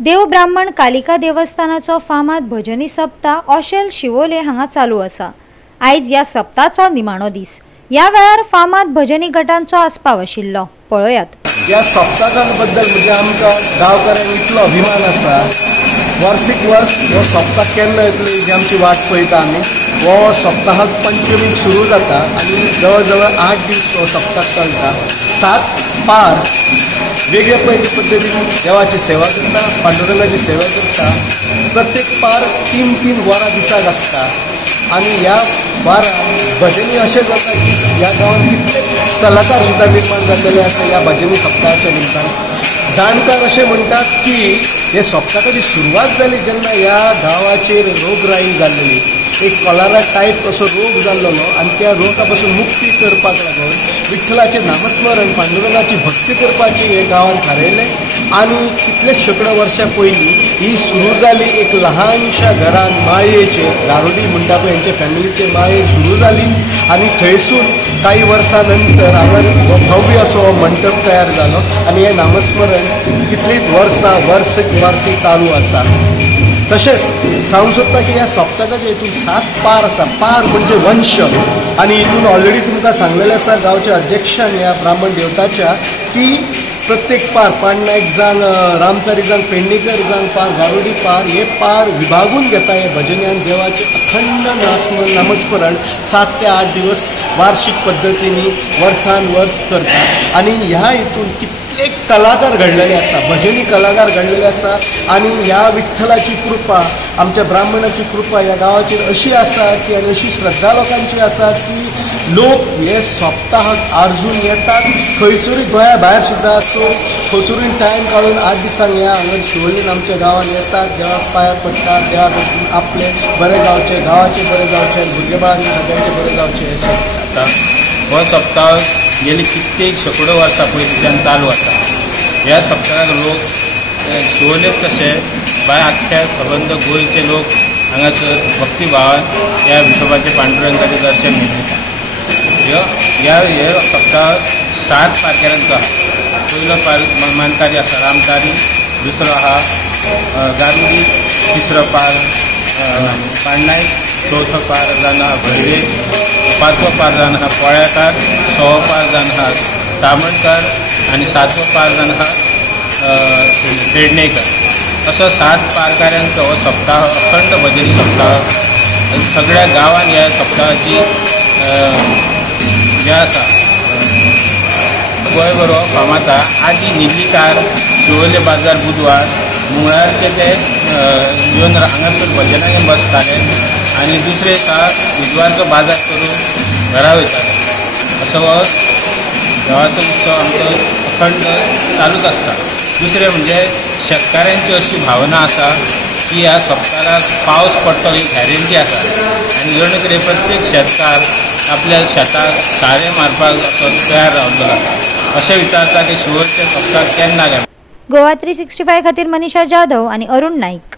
देव ब्राह्मण कालिका देवस्थानाचो फामाद भजनी सप्ताह ओशेल शिवोले हांगा चालू आसा। आयज या सप्ताहाचो निमाणो दीस। या वेळार फामाद भजनी गटांचो आस्पाव आशिल्लो। पळयात। या सप्ताहाबद्दल म्हणजे आमकां गांवकारांक इतलो अभिमान आसा। वर्षीक वर्ष हो सप्ताह केन्ना येतलो ही आमची वाट पळयता आमी। हो सप्ताहाक पंचमीक सुरू जाता आनी जवळ जवळ 8 दीस हो सप्ताह चलता। 7 पार वेगळे पद्धतीन देवाची सेवा करता, पांडुरंगाची सेवा करता। प्रत्येक पार 3-3 वरां दिसाक आसता आनी ह्या वारान भजनी अशें जाता की ह्या गांवांत कितलेच कलाकार सुद्दां निर्माण जाल्ले आसा ह्या भजनी सप्ताहाच्या निमतान। जाणकार अशें म्हणटात की हे सप्तकाची सुरवात जाली जेन्ना ह्या गांवाचेर रोगराई जाल्ली। एक कॉलरा टायप असो रोग जाल्लो आनी त्या रोगा पासून मुक्ती करपाक लागून विठ्ठलाचें नामस्मरण पांडुरंगाची भक्ती करपाची हे गांवांत थारायलें आनी कितलेच शेकडो वर्सां पयलीं ही सुरू जाली एक ल्हानशा घरान माळयेचे गारोडी म्हणटा पळय हेंचे फॅमिलीचे माळयेक सुरू जाली आनी थंयसून काही वर्सां नंतर हांगा भव्य असो मंडप तयार जालो आनी हें नामस्मरण कितलींच वर्सां वर्सी चालू आसा। तशेंच सांगूंक सोदता की ह्या सप्तकाच्या हितून 7 पार आसा। पार म्हणजे वंश आनी हितून ऑलरेडी तुमकां सांगलेलें आसा गांवच्या अध्यक्षान ह्या ब्राह्मण देवताच्या की प्रत्येक पार पांडनायक जावं रामतारी जावं पेडणेकर जावं पार गारोडी पार हे पार विभागून घेता हे भजन्यान देवाचे अखंड नामस्मरण 7 ते 8 दिवस वार्षिक पद्धतीने वर्सान वर्स करता आनी ह्या हितून कितलेक कलाकार घडलेले आसा, भजनी कलाकार घडलेले आसा आनी ह्या विठ्ठलाची कृपा आमच्या ब्राह्मणाची कृपा ह्या गांवाचेर अशी आसा की आनी अशी श्रद्धा लोकांची आसा की लोक हे सप्ताहाक आर्जून येतात। खंयसरूय गोंया भायर सुद्दां आसूं खंयसरूय टायम काडून 8 दिसांक ह्या हांगा शिवोलेन आमच्या गांवांत येतात, देवाक पांयां पडटात, देवाक आपले बरें जावचें, गांवाचें बरें जावचें, भुरगे बाळांनी सगळ्यांचें बरें जावचें अशें जाता। हो सप्ताह गेली कित्येक शेकडो वर्सां पयलींच्यान चालू आसा। ह्या सप्तकाक लोक शिवोलेक तशें भायर आख्ख्या सबंद गोंयचे लोक हांगासर भक्तिभावान ह्या विठोबाचे पांडुरंगाचें दर्शन घेतात। हे सप्ताह 7 पारकेरांचो आसा। पयलो पार मानतारी आसा रामतारी, दुसरो आहा गारुडी, तिसरो पार पांडनायक, चवथो पार जावन आहा भैरे, 5वो पार जावन आहा पोळ्याकार, 6वो पार जावन आहा तामणकार आनी 7वो पार जावन आहा पेडणेकर। असो 7 पारकारांचो हो सप्ताह अखंड भजनी सप्ताह सगळ्या गांवांत ह्या सप्ताहाची जे आसा गोंयभर हो फामाद आसा। आदी निल्लीकार शिवोले बाजार बुधवार मंगळारचे ते येवन हांगासर भजनाक बसताले आनी दुसरे दिसा बुधवारचो बाजार करून घरा वयताले। असो हो देवाचो उत्सव आमचो अखंड चालूच आसता। दुसरें म्हणजे शेतकाऱ्यांची अशी भावना आसा की ह्या सप्तकाक पावस पडटलो ही गॅरेंटी आसा आनी जण कितें प्रत्येक शेतकार आपल्या शेताक सारें मारपाक असो तयार रावल्लो आसा। अशें विचारता की शिवोलेचें सप्तक केन्ना घडटा। गोवा 365 खातीर मनीषा जाधव आनी अरुण नाईक।